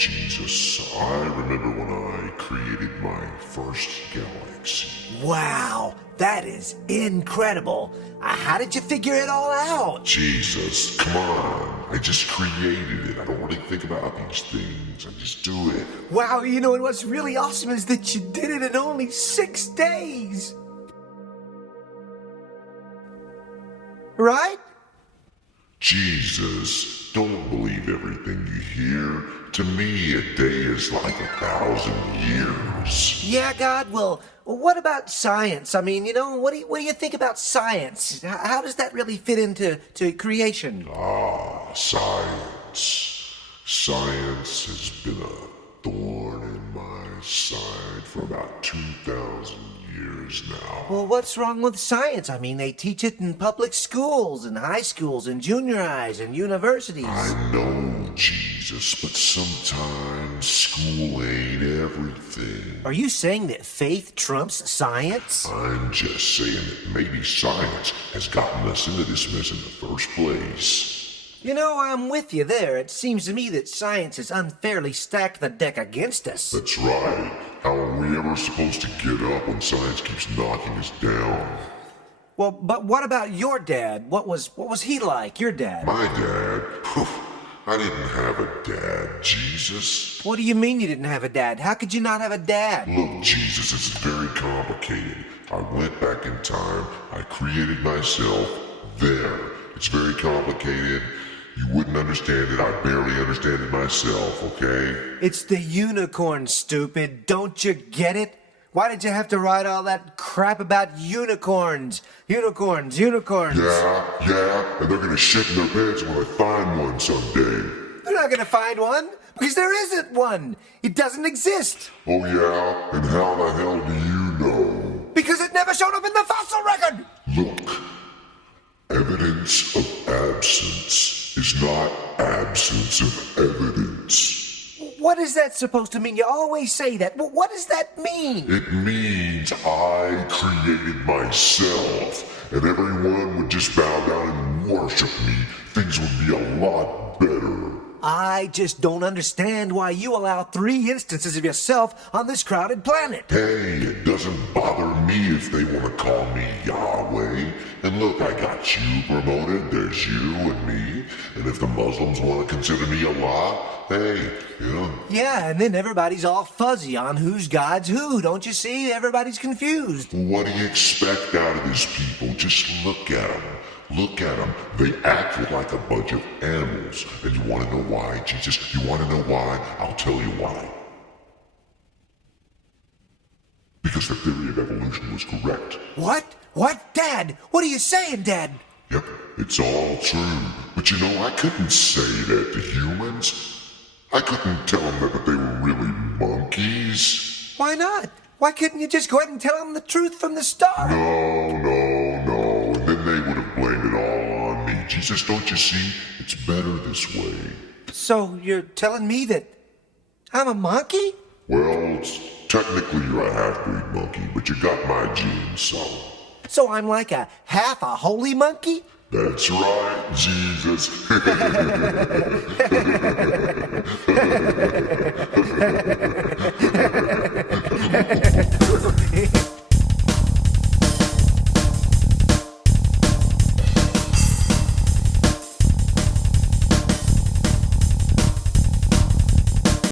Jesus, I remember when I created my first galaxy. Wow, that is incredible. How did you figure it all out? Jesus, come on. I just created it. I don't really think about these things. I just do it. Wow, and what's really awesome is that you did it in only 6 days. Right? Jesus, don't believe everything you hear. To me, a day is like 1,000 years. Yeah, God, well, what about science? I mean, what do you think about science? How does that really fit into creation? Science. Science has been a thorn in my side for about 2,000 years now. Well, what's wrong with science? I mean, they teach it in public schools and high schools and junior highs and universities. I know, Jesus, but sometimes school ain't everything. Are you saying that faith trumps science? I'm just saying that maybe science has gotten us into this mess in the first place. I'm with you there. It seems to me that science has unfairly stacked the deck against us. That's right. How are we ever supposed to get up when science keeps knocking us down? Well, but what about your dad? What was he like, your dad? My dad? I didn't have a dad, Jesus. What do you mean you didn't have a dad? How could you not have a dad? Look, Jesus, it's very complicated. I went back in time. I created myself. There. It's very complicated. You wouldn't understand it. I barely understand it myself, okay? It's the unicorn, stupid. Don't you get it? Why did you have to write all that crap about unicorns? Unicorns. Yeah, and they're gonna shit in their pants when I find one someday. They're not gonna find one, because there isn't one. It doesn't exist. Oh yeah? And how the hell do you know? Because it never showed up in the fossil record! Look, evidence of absence is not absence of evidence. What is that supposed to mean? You always say that. What does that mean? It means I created myself, and everyone would just bow down and worship me. Things would be a lot better. I just don't understand why you allow 3 instances of yourself on this crowded planet. Hey, it doesn't bother me if they want to call me Yahweh. And look, I got you promoted, there's you and me. And if the Muslims want to consider me Allah, hey, Yeah, and then everybody's all fuzzy on who's God's who, don't you see? Everybody's confused. What do you expect out of these people? Just look at them. Look at them. They act like a bunch of animals. And you want to know why, Jesus? You want to know why? I'll tell you why. Because the theory of evolution was correct. What? What? Dad? What are you saying, Dad? Yep, it's all true. But I couldn't say that to humans. I couldn't tell them that they were really monkeys. Why not? Why couldn't you just go ahead and tell them the truth from the start? No. And then they would have blamed it all on me. Jesus, don't you see? It's better this way. So you're telling me that I'm a monkey? Well, technically you're a half-breed monkey, but you got my genes, so... So I'm like a half a holy monkey? That's right, Jesus.